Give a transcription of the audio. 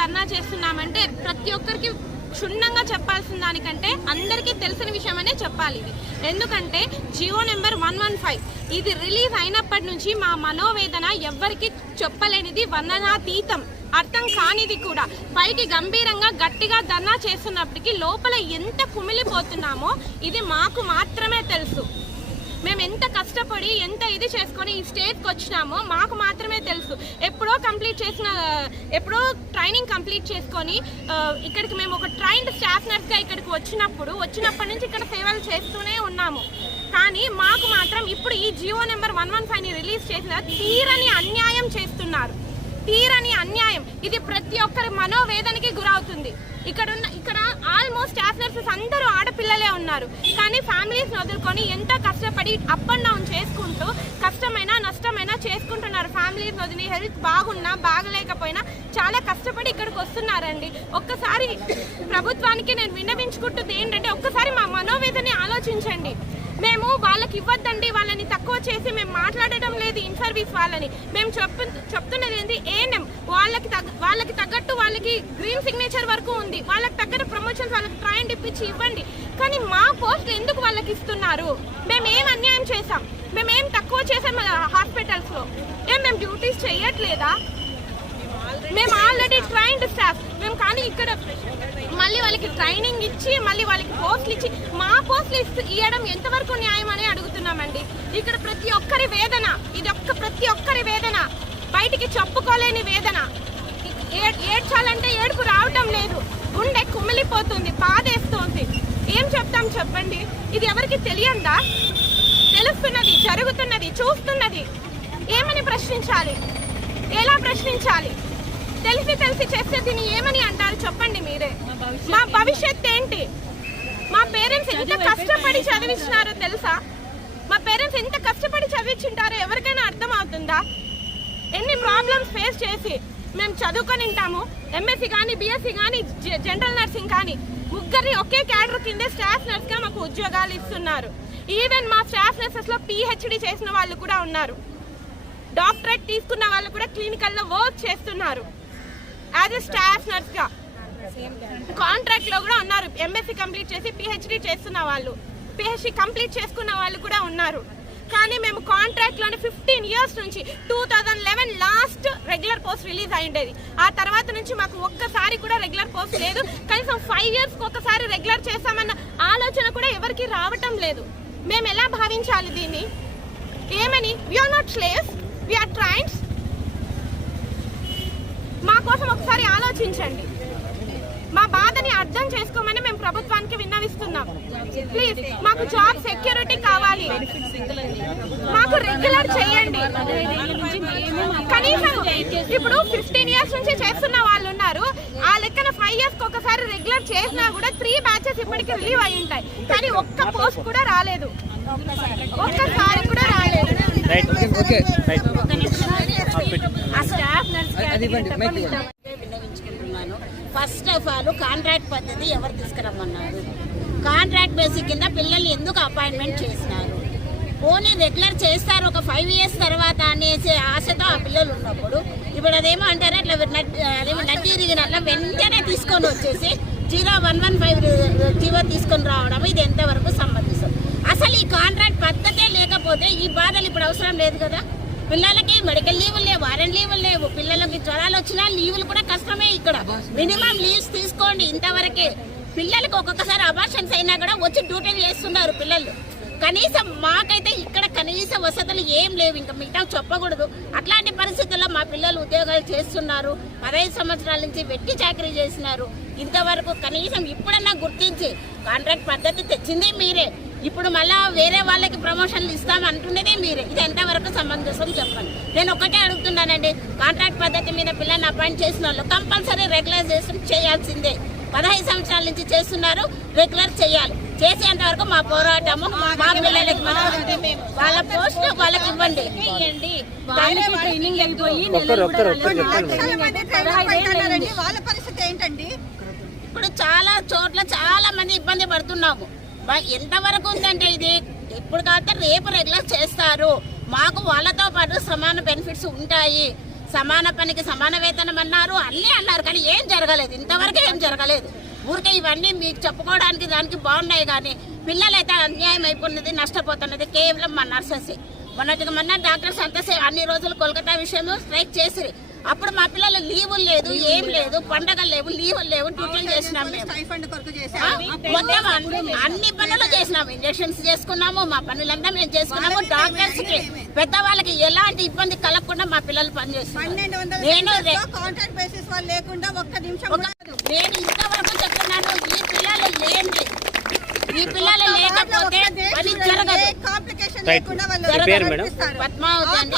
ధర్నా చేస్తున్నామంటే ప్రతి ఒక్కరికి క్షుణ్ణంగా చెప్పాల్సిన దానికంటే అందరికీ తెలిసిన విషయమనే చెప్పాలి ఇది. ఎందుకంటే GO number one one five ఇది రిలీజ్ అయినప్పటి నుంచి మా మనోవేదన ఎవ్వరికి చెప్పలేనిది వందనాతీతం అర్థం కానిది కూడా. పైకి గంభీరంగా గట్టిగా ధర్నా చేస్తున్నప్పటికీ లోపల ఎంత కుమిలిపోతున్నామో ఇది మాకు మాత్రమే తెలుసు. మేము ఎంత కష్టపడి ఎంత ఇది చేసుకొని ఈ స్టేజ్కి వచ్చినామో మాకు మాత్రమే తెలుసు. ఎప్పుడో కంప్లీట్ చేసిన ఎప్పుడో ట్రైనింగ్ కంప్లీట్ చేసుకొని ఇక్కడికి మేము ఒక ట్రైన్డ్ స్టాఫ్ నర్స్గా ఇక్కడికి వచ్చినప్పుడు వచ్చినప్పటి నుంచి ఇక్కడ సేవలు చేస్తూనే ఉన్నాము. కానీ మాకు మాత్రం ఇప్పుడు ఈ జియో నెంబర్ వన్ వన్ ఫైవ్ని రిలీజ్ చేసిన తీరని అన్యాయం చేస్తున్నారు. తీరని అన్యాయం. ఇది ప్రతి ఒక్కరి మనోవేదనకి గురవుతుంది. ఇక్కడ ఉన్న ఇక్కడ ఆల్మోస్ట్ స్టాఫ్ నర్సెస్ అందరూ ఆడపిల్లలే ఉన్నారు. కానీ ఫ్యామిలీస్ని వదులుకొని ఎంత కష్టపడి అప్ అండ్ డౌన్ చేసుకుంటూ కష్టమైనా నష్టమైనా చేసుకుంటున్నారు. ఫ్యామిలీస్ వదిలి హెల్త్ బాగున్నా బాగలేకపోయినా చాలా కష్టపడి ఇక్కడికి వస్తున్నారండి. ఒక్కసారి ప్రభుత్వానికి నేను విన్నవించుకుంటుంది ఏంటంటే ఒక్కసారి మా మనోవేదని ఆలోచించండి. మేము వాళ్ళకి ఇవ్వద్దండి వాళ్ళని తక్కువ చేసి మేము మాట్లాడటం లేదు ఇన్ సర్వీస్ వాళ్ళని. మేము చెప్పు చెప్తున్నది ఏంటి ఏఎన్ఎం వాళ్ళకి తగ్గ వాళ్ళకి తగ్గట్టు వాళ్ళకి గ్రీన్ సిగ్నేచర్ వరకు ఉంది. వాళ్ళకి తగ్గట్టు ప్రమోషన్స్ వాళ్ళకి ట్రైన్ ఇప్పించి ఇవ్వండి. కానీ మా పోస్ట్ ఎందుకు వాళ్ళకి ఇస్తున్నారు? మేము ఏం అన్యాయం చేసాం మేము ఏం తక్కువ చేసాం హాస్పిటల్స్లో? ఏం మేము డ్యూటీస్ చేయట్లేదా? మేము ఆల్రెడీ ట్రైన్డ్ స్టాఫ్. మేము కానీ ఇక్కడ మళ్ళీ వాళ్ళకి ట్రైనింగ్ ఇచ్చి మళ్ళీ వాళ్ళకి పోస్టులు ఇచ్చి మా పోస్టులు ఇస్తూ ఇవ్వడం ఎంతవరకు న్యాయం అని అడుగుతున్నామండి. ఇక్కడ ప్రతి ఒక్కరి వేదన ఇది ఒక్క ప్రతి ఒక్కరి వేదన. బయటికి చెప్పుకోలేని వేదన. ఏ- ఏడ్చాలంటే ఏడుపు రావటం లేదు. గుండె కుమిలిపోతుంది. చెప్తాం చెప్పండి. ఇది ఎవరికి తెలియందా? తెలుస్తున్నది జరుగుతున్నది చూస్తున్నది. ఏమని ప్రశ్నించాలి? ఎలా ప్రశ్నించాలి? తెలిసి తెలిసి చేస్తే దీన్ని ఏమని అంటారు చెప్పండి మీరే. మా భవిష్యత్ ఏంటి? మా పేరెంట్స్ ఎంత కష్టపడి చదివించినారో తెలుసా? మా పేరెంట్స్ ఎంత కష్టపడి చదివించుంటారో ఎవరికైనా అర్థం అవుతుందా ఎన్ని ప్రాబ్లమ్స్ ఫేస్ చేసి మేము చదువుకొని ఉంటాము. ఎంఎస్సి కానీ బీఎస్సీ కానీ జనరల్ నర్సింగ్ కానీ ముగ్గురిని ఒకే క్యాడర్ కిందే స్టాఫ్ నర్స్గా మాకు ఉద్యోగాలు ఇస్తున్నారు. ఈవెన్ మా స్టాఫ్ నర్సెస్లో పిహెచ్డి చేసిన వాళ్ళు కూడా ఉన్నారు. డాక్టరేట్ తీసుకున్న వాళ్ళు కూడా క్లినికల్లో వర్క్ చేస్తున్నారు. యాజ్ ఎ స్టాఫ్ నర్స్గా కాంట్రాక్ట్లో కూడా ఉన్నారు. ఎంఎస్సి కంప్లీట్ చేసి పిహెచ్డి చేస్తున్న వాళ్ళు. పిహెచ్డి కంప్లీట్ చేసుకున్న వాళ్ళు కూడా ఉన్నారు. కానీ మేము కాంట్రాక్ట్లోనే ఫిఫ్టీన్ ఇయర్స్ నుంచి two thousand eleven last regular post release అయ్యిండేది ఆ తర్వాత నుంచి మాకు ఒక్కసారి కూడా రెగ్యులర్ పోస్ట్ లేదు. కనీసం ఫైవ్ ఇయర్స్కి ఒక్కసారి రెగ్యులర్ చేస్తామన్న ఆలోచన కూడా ఎవరికి రావటం లేదు. మేము ఎలా భావించాలి దీన్ని? ఏమని? We are not slaves we are trains మా కోసం ఒకసారి ఆలోచించండి. మా బాధని అర్థం చేసుకోమని మేము ప్రభుత్వం ప్లీజ్ మాకు జాబ్ సెక్యూరిటీ కావాలి. మాకు రెగ్యులర్ చేయండి. కనీసం ఇప్పుడు ఫిఫ్టీన్ ఇయర్స్ నుంచి చేస్తున్న వాళ్ళు ఉన్నారు. ఆ లెక్కన ఫైవ్ ఇయర్స్ ఒకసారి రెగ్యులర్ చేసినా కూడా త్రీ బ్యాచెస్ ఇప్పటికి రిలీవ్ అయి ఉంటాయి. కానీ ఒక్క పోస్ట్ కూడా రాలేదు. ఒక్కసారి కూడా రాలేదు. రైట్ ఓకే రైట్ ఆ స్టాఫ్ నర్స్ అది ఇవ్వండి, మైక్ ఇవ్వండి. విన్నవించుకుంటున్నాను ఫస్ట్ ఆఫ్ ఆల్ కాంట్రాక్ట్ పద్ధతి ఎవరు తీసుకురమ్మన్నారు? కాంట్రాక్ట్ బేసిక్ కింద పిల్లల్ని ఎందుకు అపాయింట్మెంట్ చేసినారు? ఓన్లీ రెగ్యులర్ చేస్తారు ఒక ఫైవ్ ఇయర్స్ తర్వాత అనేసి ఆశతో ఆ పిల్లలు ఉన్నప్పుడు. ఇప్పుడు అదేమో అంటారు అట్లా నట్- అదేమో నడ్డి ఇరిగినట్ల వెంటనే తీసుకొని వచ్చేసి zero one one five GO తీసుకొని రావడం ఇది ఎంతవరకు సంబంధిస్తుంది అసలు ఈ కాంట్రాక్ట్ పద్ధతే లేకపోతే ఈ బాధలు ఇప్పుడు అవసరం లేదు కదా? పిల్లలకి మెడికల్ లీవులు లేవు వారెంట్ లీవులు లేవు పిల్లలకి జ్వరాలు వచ్చినా లీవులు కూడా కష్టమే ఇక్కడ. మినిమం లీవ్స్ తీసుకోండి ఇంతవరకే. పిల్లలకు ఒక్కొక్కసారి అబార్షన్స్ అయినా కూడా వచ్చి డ్యూటీలు చేస్తున్నారు పిల్లలు. కనీసం మాకైతే ఇక్కడ కనీస వసతులు ఏం లేవు ఇంకా మిగతా చెప్పకూడదు. అట్లాంటి పరిస్థితుల్లో మా పిల్లలు ఉద్యోగాలు చేస్తున్నారు. పదహైదు సంవత్సరాల నుంచి వెట్టి చాకరీ చేసినారు ఇంతవరకు కనీసం ఇప్పుడన్నా గుర్తించి కాంట్రాక్ట్ పద్ధతి తెచ్చింది మీరే. ఇప్పుడు మళ్ళా వేరే వాళ్ళకి ప్రమోషన్లు ఇస్తాం అంటున్నదే మీరే. ఇది ఎంతవరకు సమంజసం చెప్పండి. నేను ఒక్కటే అడుగుతున్నానండి. కాంట్రాక్ట్ పద్ధతి మీద పిల్లల్ని అపాయింట్ చేసిన వాళ్ళు కంపల్సరీ రెగ్యులైజేషన్ చేయాల్సిందే. పదహైదు సంవత్సరాల నుంచి చేస్తున్నారు. రెగ్యులర్ చేయాలి. చేసేంత వరకు మా పోరాటము మా పిల్లలకి వాళ్ళ పోస్ట్ వాళ్ళకి ఇవ్వండి. ఇప్పుడు చాలా చోట్ల చాలా మంది ఇబ్బంది పడుతున్నాము. ఎంతవరకు ఉందంటే ఇది? ఇప్పుడు కాకపోతే రేపు రెగ్యులర్ చేస్తారు. మాకు వాళ్ళతో పాటు సమాన బెనిఫిట్స్ ఉంటాయి. సమాన పనికి సమాన వేతనం అన్నారు. అన్నీ అన్నారు కానీ ఏం జరగలేదు. ఇంతవరకు ఏం జరగలేదు. ఊరికే ఇవన్నీ మీకు చెప్పుకోవడానికి దానికి బాగున్నాయి కానీ పిల్లలైతే అన్యాయం అయిపోయినది నష్టపోతున్నది కేవలం మా నర్సెస్ మొన్నటికి మొన్న డాక్టర్స్ అంతా అన్ని రోజులు కోల్కతా విషయంలో స్ట్రైక్ చేసిరి. అప్పుడు మా పిల్లలు లీవులు లేదు ఏం లేదు పండగలు లేవు లీవులు లేవు డ్యూటీలు చేసినాం మొత్తం అన్ని పనులు చేసినాము ఇంజక్షన్స్ చేసుకున్నాము మా పనులంతా మేము చేసుకున్నాము. డాక్టర్స్కి పెద్దవాళ్ళకి ఎలాంటి ఇబ్బంది కలగకుండా మా పిల్లలు వందల నేను. నేను ఇంతవరకు చెప్తున్నాను ఈ పిల్లలు లేండి. ఈ పిల్లలు లేకపోతే పని జరగదు. పద్మావతి అండి